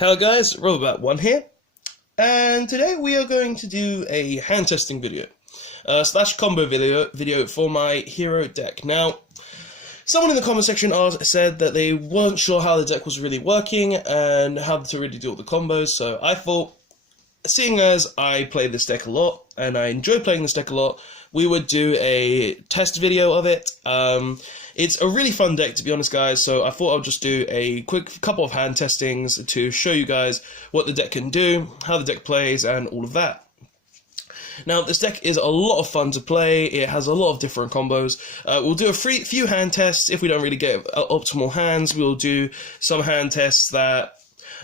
Hello guys, Robot1 here, and today we are going to do a hand testing video, slash combo video for my hero deck. Now, someone in the comment section said that they weren't sure how the deck was really working and how to really do all the combos, so I thought, seeing as I play this deck a lot, and I enjoy playing this deck a lot, we would do a test video of it. It's a really fun deck, to be honest, guys, so I thought I'll just do a quick couple of hand testings to show you guys what the deck can do, how the deck plays, and all of that. Now, this deck is a lot of fun to play. It has a lot of different combos. We'll do a few hand tests. If we don't really get optimal hands, we'll do some hand tests that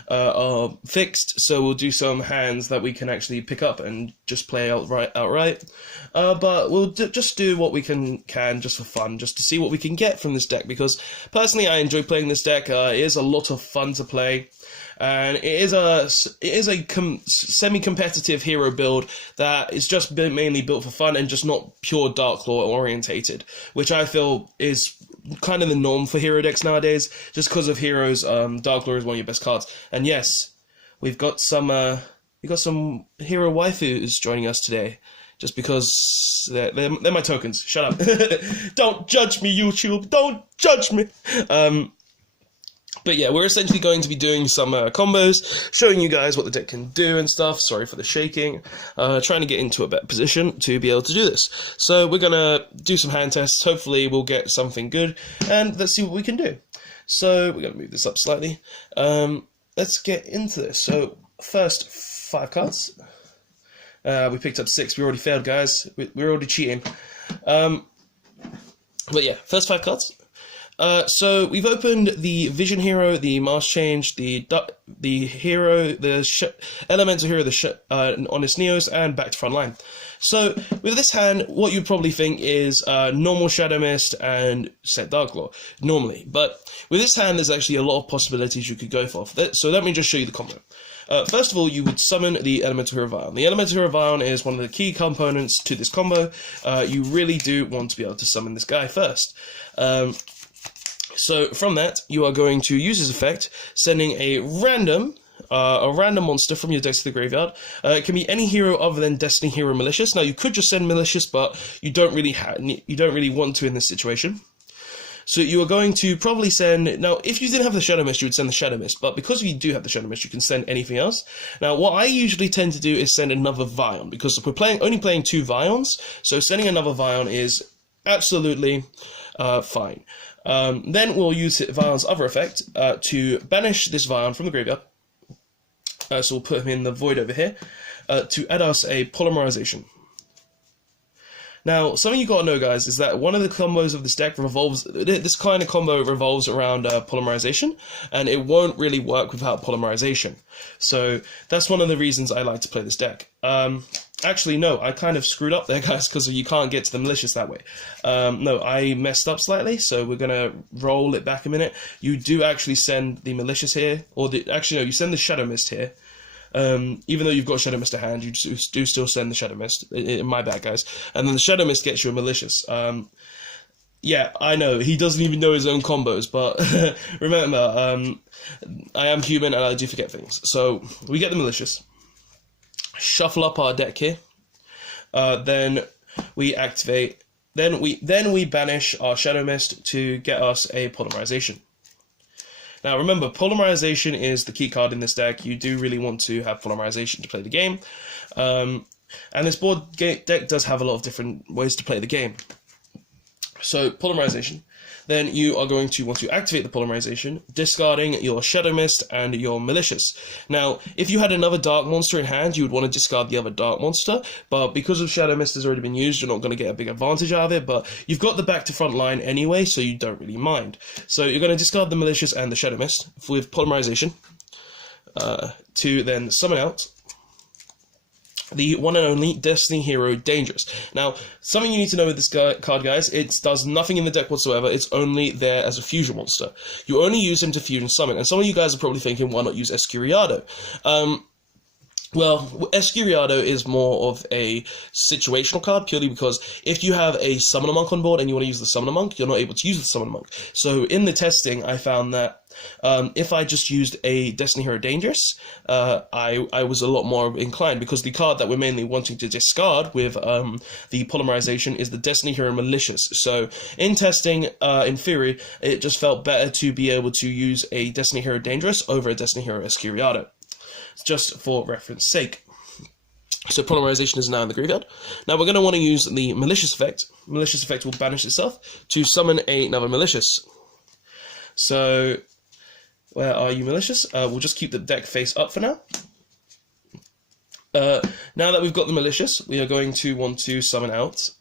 are fixed, so we'll do some hands that we can actually pick up and just play outright. But we'll just do what we can just for fun, just to see what we can get from this deck, because personally I enjoy playing this deck. It is a lot of fun to play, and it is a semi-competitive hero build that is just mainly built for fun and just not pure Dark Lore orientated, which I feel is kind of the norm for hero decks nowadays, just because of heroes. Dark Lore is one of your best cards, and yes, we've got some hero waifus joining us today, just because they're my tokens. Shut up. Don't judge me, YouTube. Don't judge me. But yeah, we're essentially going to be doing some combos, showing you guys what the deck can do and stuff. Sorry for the shaking. Trying to get into a better position to be able to do this. So we're going to do some hand tests. Hopefully we'll get something good, and let's see what we can do. So we're going to move this up slightly. Let's get into this. So first, 5 cards. We picked up 6. We already failed, guys. We're already cheating. But yeah, first 5 cards. So we've opened the Vision Hero, the Mars Change, the Hero, the Elemental Hero, the Honest Neos, and back to front line. So with this hand, what you'd probably think is normal Shadow Mist and set Dark Lore, normally. But with this hand, there's actually a lot of possibilities you could go for. So let me just show you the combo. First of all, you would summon the Elemental Hero Vion. The Elemental Hero Vion is one of the key components to this combo. You really do want to be able to summon this guy first. So from that, you are going to use his effect, sending a random monster from your deck to the graveyard. It can be any hero other than Destiny Hero Malicious. Now, you could just send Malicious, but you don't really want to in this situation. So you are going to probably send... Now, if you didn't have the Shadow Mist, you would send the Shadow Mist, but because you do have the Shadow Mist, you can send anything else. Now, what I usually tend to do is send another Vion, because we're only playing 2 Vions, so sending another Vion is absolutely fine. Then we'll use Vion's other effect to banish this Vion from the graveyard. So we'll put him in the void over here to add us a Polymerization. Now, something you gotta know, guys, is that one of the combos of this deck this kind of combo revolves around Polymerization, and it won't really work without Polymerization. So that's one of the reasons I like to play this deck. Actually, no, I kind of screwed up there, guys, because you can't get to the Malicious that way. No, I messed up slightly, so we're gonna roll it back a minute. You do actually send the Malicious here, or actually no, you send the Shadow Mist here. Even though you've got Shadow Mist to hand, you do still send the Shadow Mist. My bad, guys. And then the Shadow Mist gets you a Malicious. Yeah, I know, he doesn't even know his own combos, but remember, I am human and I do forget things. So, we get the Malicious. Shuffle up our deck here. Then we activate... Then we banish our Shadow Mist to get us a Polymerization. Now remember, Polymerization is the key card in this deck. You do really want to have Polymerization to play the game. And this deck does have a lot of different ways to play the game. So, Polymerization. Then you are going to want to activate the Polymerization, discarding your Shadow Mist and your Malicious. Now, if you had another Dark Monster in hand, you would want to discard the other Dark Monster, but because of Shadow Mist has already been used, you're not going to get a big advantage out of it, but you've got the back to front line anyway, so you don't really mind. So you're going to discard the Malicious and the Shadow Mist with Polymerization to then summon out the one and only Destiny Hero Dangerous. Now, something you need to know with this card, guys, it does nothing in the deck whatsoever. It's only there as a fusion monster. You only use him to fusion summon, and some of you guys are probably thinking, why not use Escuriado? Well, Escuriado is more of a situational card, purely because if you have a Summoner Monk on board and you want to use the Summoner Monk, you're not able to use the Summoner Monk. So in the testing, I found that if I just used a Destiny Hero Dangerous, I was a lot more inclined, because the card that we're mainly wanting to discard with the Polymerization is the Destiny Hero Malicious. So in testing, in theory, it just felt better to be able to use a Destiny Hero Dangerous over a Destiny Hero Escuriado, just for reference sake. So Polymerization is now in the graveyard. Now we're going to want to use the Malicious effect. Malicious effect will banish itself to summon another Malicious. So, where are you, Malicious? We'll just keep the deck face up for now. Now that we've got the Malicious, we are going to want to summon out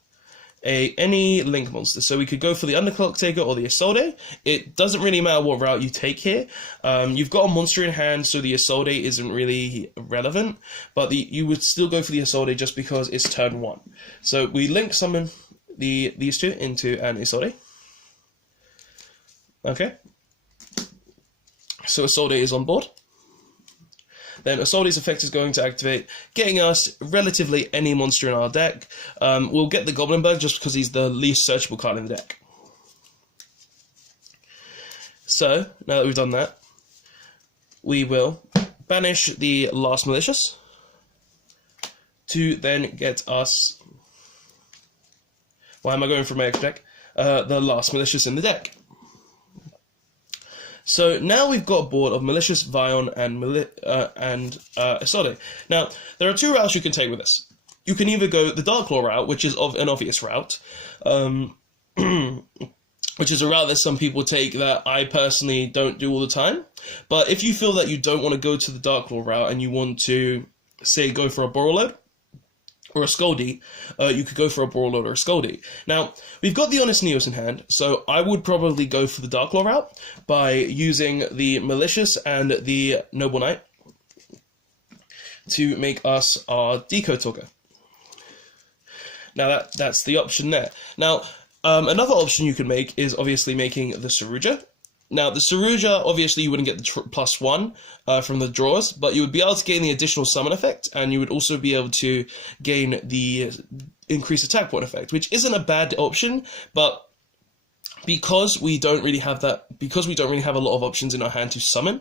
any Link monster. So we could go for the Underclock Taker or the Isolde. It doesn't really matter what route you take here. You've got a monster in hand, so the Isolde isn't really relevant, but you would still go for the Isolde just because it's turn 1. So we Link summon these two into an Isolde. Okay. So Isolde is on board. Then Isolde's effect is going to activate, getting us relatively any monster in our deck. We'll get the Goblin Bird just because he's the least searchable card in the deck. So, now that we've done that, we will banish the last Malicious to then get us... Why am I going for my extra deck? The last Malicious in the deck. So now we've got a board of Malicious, Vion, and Isolde. Now, there are two routes you can take with this. You can either go the Darklaw route, which is an obvious route, which is a route that some people take that I personally don't do all the time. But if you feel that you don't want to go to the Darklaw route and you want to, say, go for a Borreload or a Scoldy, you could go for a Borreload or a Scoldy. Now, we've got the Honest Neos in hand, so I would probably go for the Darklaw route by using the Malicious and the Noble Knight to make us our Decode Talker. Now, that's the option there. Now, another option you can make is obviously making the Saruja. Now, the Saruja, obviously, you wouldn't get the +1 from the draws, but you would be able to gain the additional summon effect, and you would also be able to gain the increased attack point effect, which isn't a bad option, but because we don't really have a lot of options in our hand to summon,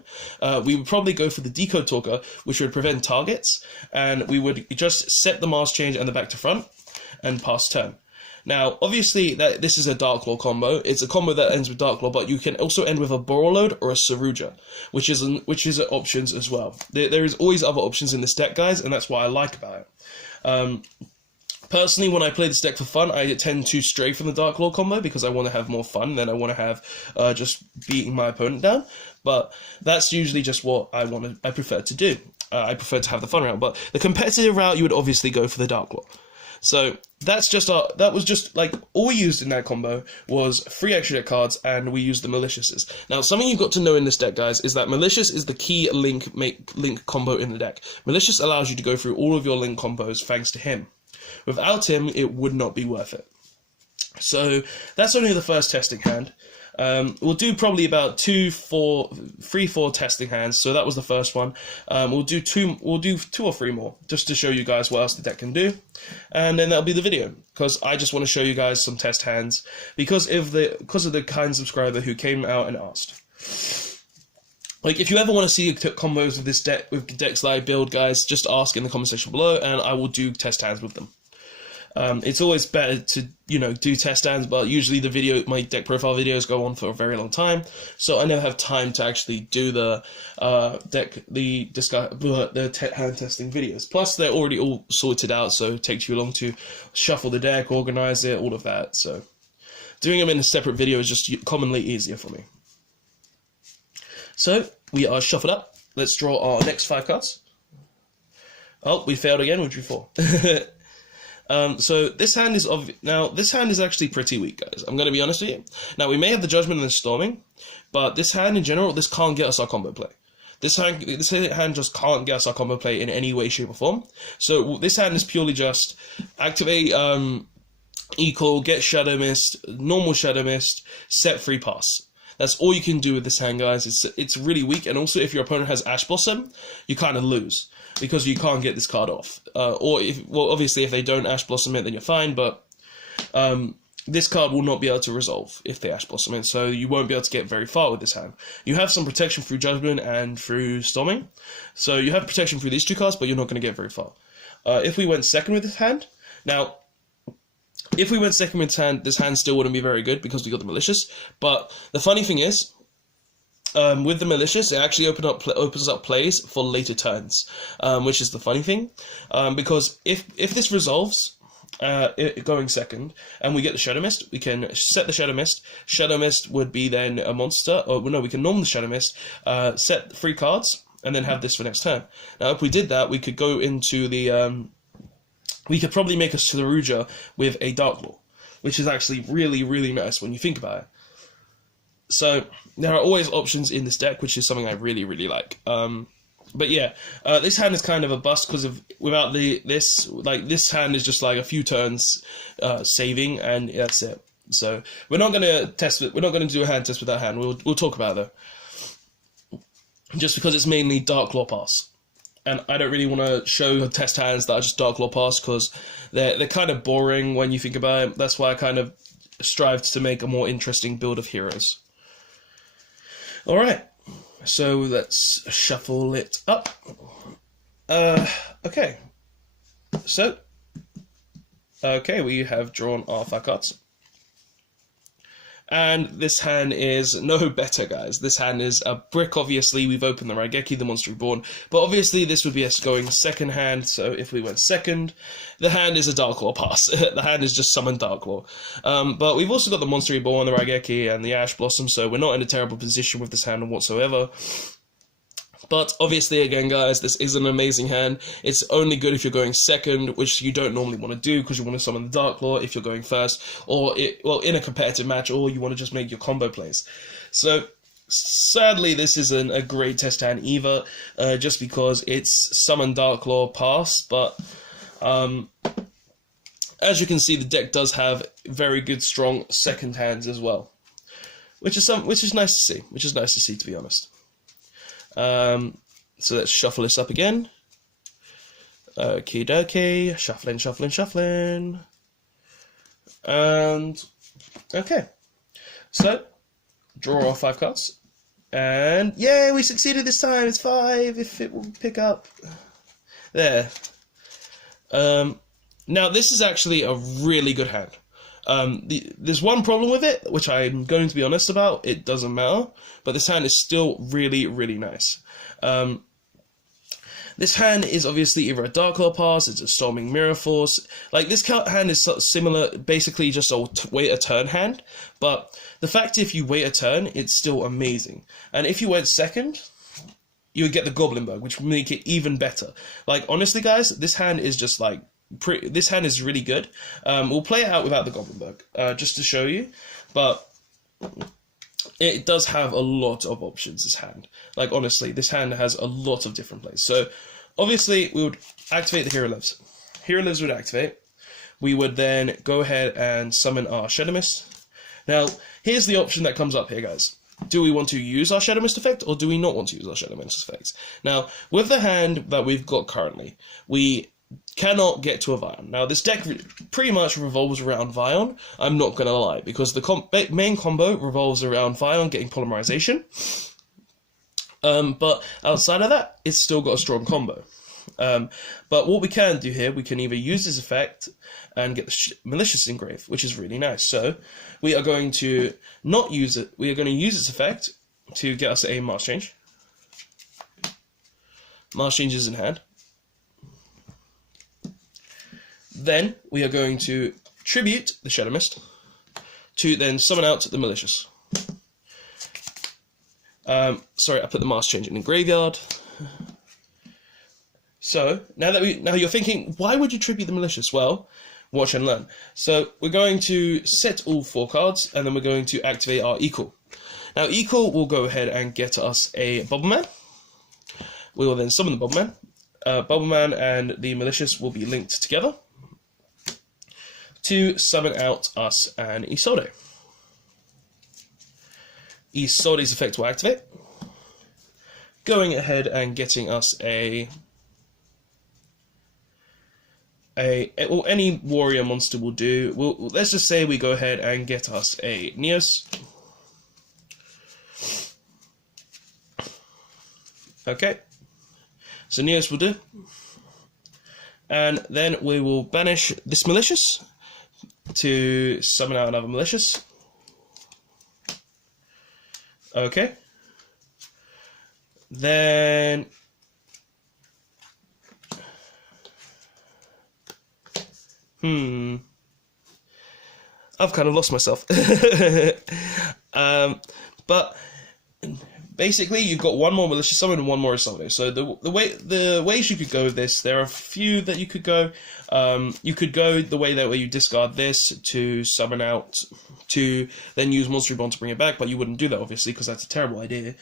we would probably go for the Decode Talker, which would prevent targets, and we would just set the Mask Change and the back to front, and pass turn. Now, obviously, this is a Darklaw combo. It's a combo that ends with Darklaw, but you can also end with a Borreload or a Saruja, which is options as well. There is always other options in this deck, guys, and that's what I like about it. Personally, when I play this deck for fun, I tend to stray from the Darklaw combo because I want to have more fun than I want to have just beating my opponent down. But that's usually just what I prefer to do. I prefer to have the fun route, but the competitive route, you would obviously go for the Darklaw. So that was just like all we used in that combo was 3 extra deck cards, and we used the Maliciouses. Now, something you've got to know in this deck, guys, is that Malicious is the key link combo in the deck. Malicious allows you to go through all of your link combos thanks to him. Without him, it would not be worth it. So that's only the first testing hand. We'll do probably about 3, 4 testing hands. So that was the first one. We'll do 2 or 3 more just to show you guys what else the deck can do, and then that'll be the video, because I just want to show you guys some test hands because of the kind subscriber who came out and asked. Like, if you ever want to see combos of this deck with decks that I build, guys, just ask in the comment section below, and I will do test hands with them. It's always better to, do test hands, but usually my deck profile videos go on for a very long time, so I never have time to actually do the hand testing videos. Plus, they're already all sorted out, so it takes you long to shuffle the deck, organize it, all of that. So doing them in a separate video is just commonly easier for me. So we are shuffled up. Let's draw our next 5 cards. Oh, we failed again. We drew 4. So this hand is actually pretty weak, guys. I'm going to be honest with you. Now, we may have the Judgment and the Storming, but this hand in general, this can't get us our combo play. This hand just can't get us our combo play in any way, shape, or form. So this hand is purely just activate equal, get Shadow Mist, normal Shadow Mist, set free pass. That's all you can do with this hand, guys. It's really weak, and also if your opponent has Ash Blossom, you kind of lose because you can't get this card off. Or obviously if they don't Ash Blossom it, then you're fine. But this card will not be able to resolve if they Ash Blossom it, so you won't be able to get very far with this hand. You have some protection through Judgment and through Storming, so you have protection through these two cards, but you're not going to get very far. If we went second with this hand, now, if we went second with this hand still wouldn't be very good because we got the Malicious. But the funny thing is, with the Malicious, it actually opens up plays for later turns, which is the funny thing. Because if this resolves, going second, and we get the Shadow Mist, we can set the Shadow Mist. Shadow Mist would be then a monster, or no, we can norm the Shadow Mist, set 3 cards, and then have this for next turn. Now, if we did that, we could go into the... we could probably make a Yugioh with a Dark Law, which is actually really, really nice when you think about it. So, there are always options in this deck, which is something I really, really like. But yeah, this hand is kind of a bust because without this hand is just like a few turns saving, and that's it. So, we're not going to test it. We're not going to do a hand test with that hand. We'll talk about it, though. Just because it's mainly Dark Law Pass. And I don't really want to show test hands that are just Dark Law Pass because they're kind of boring when you think about it. That's why I kind of strived to make a more interesting build of heroes. Alright, so let's shuffle it up. Okay. So, we have drawn our 5 cards. And this hand is no better, guys. This hand is a brick, obviously. We've opened the Raigeki, the Monster Reborn. But obviously, this would be us going second hand. So if we went second, the hand is a Dark Law pass. The hand is just Summon Dark Law. But we've also got the Monster Reborn, the Raigeki, and the Ash Blossom. So we're not in a terrible position with this hand whatsoever. But obviously, again, guys, this is an amazing hand. It's only good if you're going second, which you don't normally want to do because you want to summon the Dark Law if you're going first, or in a competitive match, or you want to just make your combo plays. So, sadly, this isn't a great test hand either, just because it's Summon Dark Law pass, but as you can see, the deck does have very good, strong second hands as well, which is nice to see. Which is nice to see, to be honest. So let's shuffle this up again. Okie dokie, shuffling. And, okay. So, draw our 5 cards. And, yay, we succeeded this time. It's 5, if it will pick up. There. Now, this is actually a really good hand. There's one problem with it, which I'm going to be honest about. It doesn't matter, but this hand is still really, really nice. This hand is obviously either a Dark Law pass, it's a Storming Mirror Force. Like, this hand is similar, basically just a wait a turn hand, but the fact if you wait a turn, it's still amazing. And if you went second, you would get the Goblinberg, which would make it even better. Like, honestly, guys, this hand is just like, this hand is really good. We'll play it out without the Goblinberg, just to show you, but it does have a lot of options, this hand. Like, honestly, this hand has a lot of different plays. So, obviously, we would activate the Hero Lives. Hero Lives would activate. We would then go ahead and summon our Shadow Mist. Now, here's the option that comes up here, guys. Do we want to use our Shadow Mist effect, or do we not want to use our Shadow Mist effect? Now, with the hand that we've got currently, we cannot get to a Vion. Now, this deck pretty much revolves around Vion, I'm not going to lie, because the main combo revolves around Vion getting Polymerization. But outside of that, it's still got a strong combo. But what we can do here, we can either use this effect and get the Malicious Engrave, which is really nice. So, we are going to not use it, we are going to use this effect to get us a Mars Change. Mars Change is in hand. Then, we are going to tribute the Shadow Mist to then summon out the Malicious. Sorry, I put the Mars Change in the graveyard. So, now you're thinking, why would you tribute the Malicious? Well, watch and learn. So, we're going to set all 4 cards, and then we're going to activate our Equal. Now, Equal will go ahead and get us a Bubbleman. We will then summon the Bubbleman. Bubbleman and the Malicious will be linked together to summon out us an Isolde. Isolde's effect will activate, going ahead and getting us or any warrior monster will do. Let's just say we go ahead and get us a Neos. Okay, so Neos will do. And then we will banish this Malicious to summon out another Malicious. Okay. Then I've kind of lost myself. But basically, you've got one more Malicious Summon and one more Isolde. So the ways you could go with this, there are a few that you could go. You could go the way that where you discard this to summon out, to then use Monster Reborn to bring it back, but you wouldn't do that obviously because that's a terrible idea.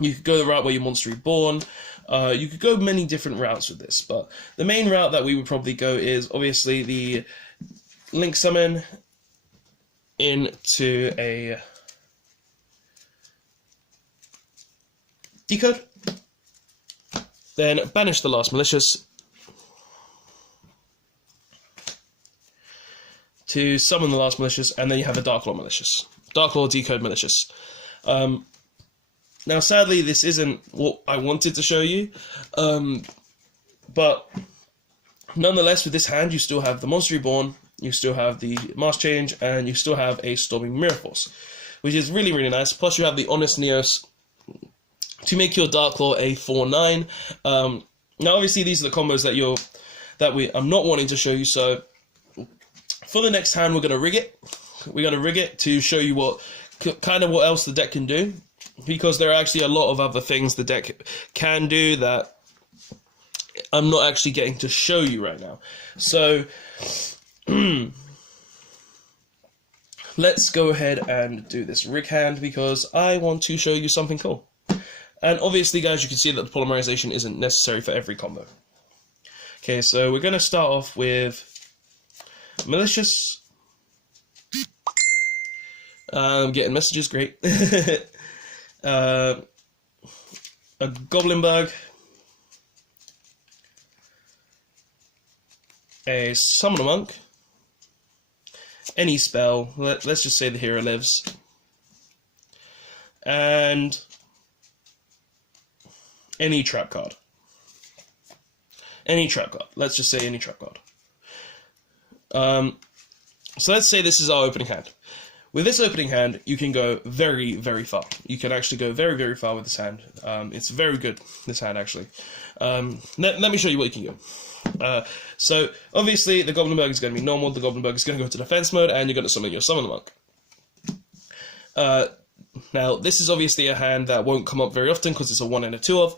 You could go the route where you Monster Reborn. You could go many different routes with this, but the main route that we would probably go is obviously the Link Summon into a Decode, then banish the last Malicious to summon the last Malicious, and then you have a Dark Law Malicious. Dark Law Decode Malicious. Now, sadly, this isn't what I wanted to show you, but nonetheless, with this hand, you still have the Monster Reborn, you still have the Mask Change, and you still have a Storming Mirror Force, which is really, really nice. Plus, you have the Honest Neos to make your Dark Law a 4/9. Now, obviously, these are the combos that I'm not wanting to show you. So, for the next hand, we're gonna rig it. We're gonna rig it to show you what else the deck can do, because there are actually a lot of other things the deck can do that I'm not actually getting to show you right now. So, let's go ahead and do this rig hand because I want to show you something cool. And obviously, guys, you can see that the polymerization isn't necessary for every combo. Okay, so we're going to start off with Malicious. I'm getting messages, great. A Goblin Bug. A Summoner Monk. Any spell. Let's just say the hero lives. And any trap card. Any trap card. Let's just say any trap card. So let's say this is our opening hand. With this opening hand, you can go very, very far. You can actually go very, very far with this hand. It's very good, this hand, actually. Let me show you what you can go. So, obviously, the Goblin Bug is going to be normal. The Goblin Bug is going to go to defense mode, and you're going to summon your Summoner Monk. Now, this is obviously a hand that won't come up very often because it's a 1 and a 2 of,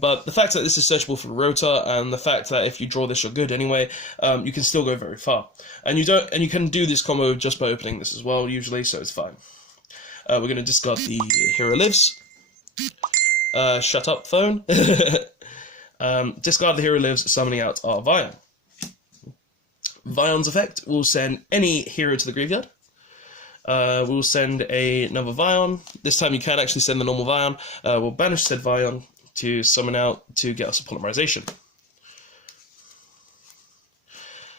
but the fact that this is searchable for Rota, and the fact that if you draw this, you're good anyway, you can still go very far. And you can do this combo just by opening this as well, usually, so it's fine. We're going to discard the Hero Lives. Shut up, phone. Discard the Hero Lives, summoning out our Vion. Vion's effect will send any hero to the graveyard. We'll send another Vion. This time you can actually send the normal Vion. We'll banish said Vion to summon out to get us a polymerization.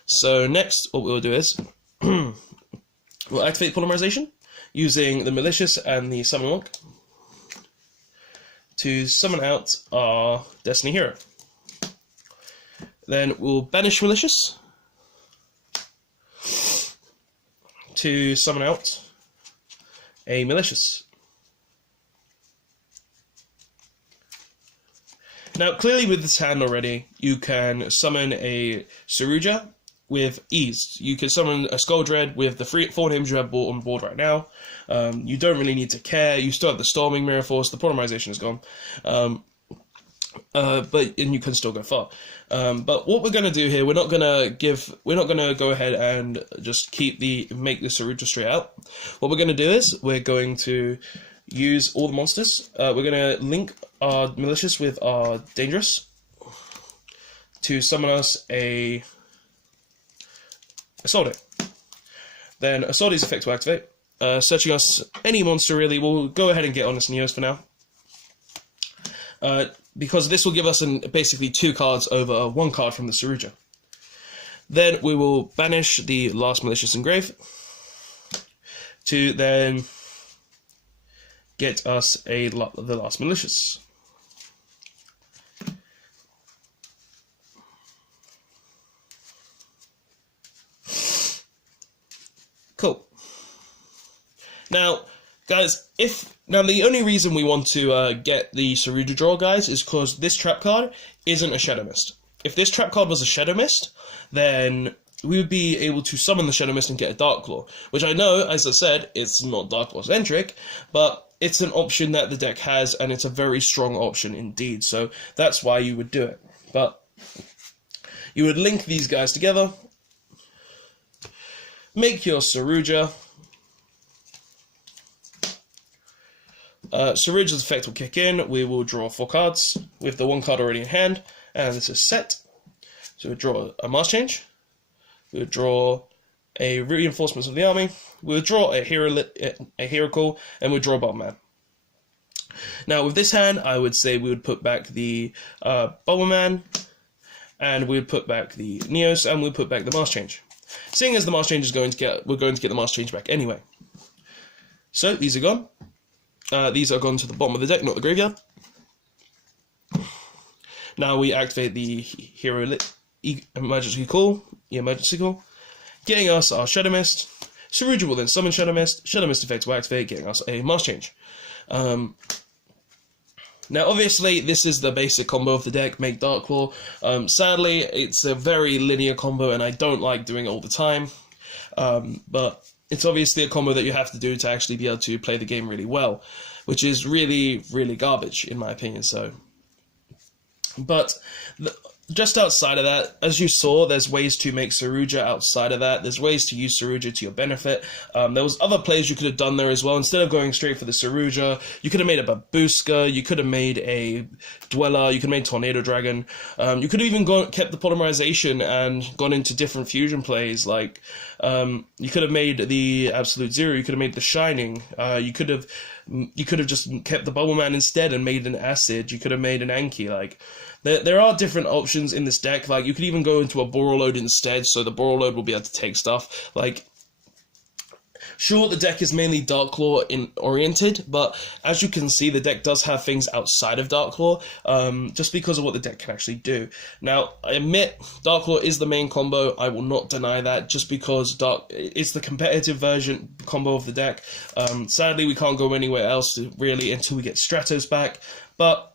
So next, what we'll do is we'll activate polymerization using the Malicious and the Summoner Monk to summon out our Destiny Hero. Then we'll banish Malicious to summon out a Malicious. Now, clearly with this hand already, you can summon a Saruja with ease. You can summon a Skull Dread with the 4 names you have on board right now. You don't really need to care. You still have the Storming Mirror Force. The polymerization is gone. And you can still go far. But what we're gonna do here, we're not gonna go ahead and just make the Saruja straight out. What we're gonna do is we're going to use all the monsters. We're gonna link our Malicious with our Dangerous to summon us a Isolde. Then Isolde's effect will activate, searching us any monster really. We'll go ahead and get Honest Neos for now. Because this will give us basically 2 cards over 1 card from the Saruja. Then we will banish the last Malicious Engrave to then get us the last Malicious. Cool. Now, guys, the only reason we want to get the Saruja draw, guys, is because this trap card isn't a Shadow Mist. If this trap card was a Shadow Mist, then we would be able to summon the Shadow Mist and get a Dark Claw, which I know, as I said, it's not Dark Claw centric, but it's an option that the deck has, and it's a very strong option indeed, so that's why you would do it. But you would link these guys together, make your Saruja. Saruja's effect will kick in. We will draw 4 cards with the 1 card already in hand, and this is set. So we draw a Mask Change. We would draw a Reinforcements of the Army. We would draw a Hero Call, and we'd draw a Bomberman. Now with this hand, I would say we would put back the Bomberman, and we would put back the Neos, and we'd put back the Mask Change. Seeing as the Mask Change is we're going to get the Mask Change back anyway. So these are gone. These are gone to the bottom of the deck, not the graveyard. Now we activate the emergency call, getting us our Shadow Mist. Saruja will then summon Shadow Mist. Shadow Mist effect will activate, getting us a Mask Change. Now, obviously, this is the basic combo of the deck, make Dark Claw. Sadly, it's a very linear combo, and I don't like doing it all the time. But it's obviously a combo that you have to do to actually be able to play the game really well, which is really, really garbage, in my opinion. But just outside of that, as you saw, there's ways to make Saruja outside of that. There's ways to use Saruja to your benefit. There was other plays you could have done there as well. Instead of going straight for the Saruja, you could have made a Babushka, you could have made a Dweller, you could have made Tornado Dragon. You could have even kept the Polymerization and gone into different fusion plays, like you could have made the Absolute Zero, you could have made the Shining, you could have just kept the Bubbleman instead and made an Acid, you could have made an Anki, like... There are different options in this deck, like, you could even go into a Borreload instead, so the Borreload will be able to take stuff, like, sure, the deck is mainly Dark Claw oriented, but as you can see, the deck does have things outside of Dark Claw, just because of what the deck can actually do. Now, I admit, Dark Claw is the main combo, I will not deny that, just because it's the competitive version combo of the deck. Sadly, we can't go anywhere else, really, until we get Stratos back, but...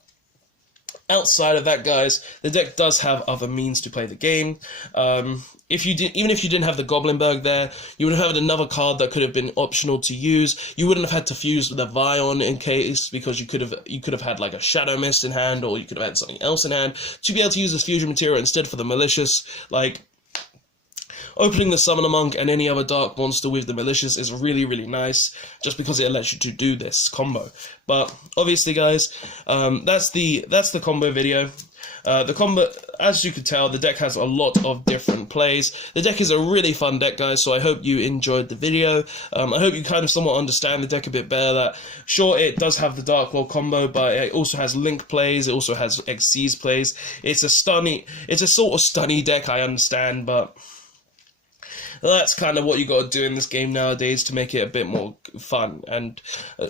outside of that, guys, the deck does have other means to play the game. Even if you didn't have the Goblinberg there, you would have had another card that could have been optional to use. You wouldn't have had to fuse with the Vion in case, because you could have had like a Shadow Mist in hand, or you could have had something else in hand to be able to use this fusion material instead for the Malicious. Like, opening the Summoner Monk and any other dark monster with the Malicious is really, really nice, just because it lets you to do this combo. But obviously, guys, that's the combo video. The combo, as you could tell, the deck has a lot of different plays. The deck is a really fun deck, guys, so I hope you enjoyed the video. I hope you kind of somewhat understand the deck a bit better, that, sure, it does have the Dark Claw combo, but it also has Link plays, it also has Xyz plays. It's a sort of stunny deck, I understand, but... that's kind of what you got to do in this game nowadays to make it a bit more fun. And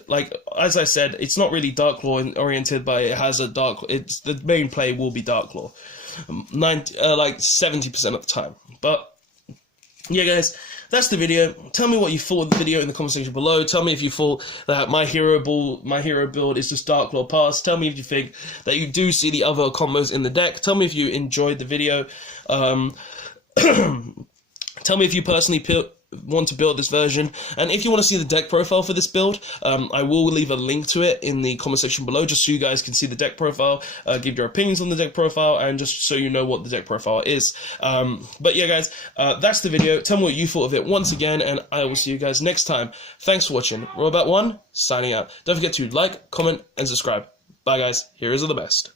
like, as I said, it's not really Dark Claw oriented, but it has the main play will be Dark Claw, like 70% of the time. But yeah, guys, that's the video. Tell me what you thought of the video in the comment section below. Tell me if you thought that my hero build is just Dark Claw Pass. Tell me if you think that you do see the other combos in the deck. Tell me if you enjoyed the video. Tell me if you personally want to build this version, and if you want to see the deck profile for this build, I will leave a link to it in the comment section below, just so you guys can see the deck profile, give your opinions on the deck profile, and just so you know what the deck profile is. But yeah, guys, that's the video. Tell me what you thought of it once again, and I will see you guys next time. Thanks for watching. Robot1, signing out. Don't forget to like, comment, and subscribe. Bye, guys. Heroes are the best.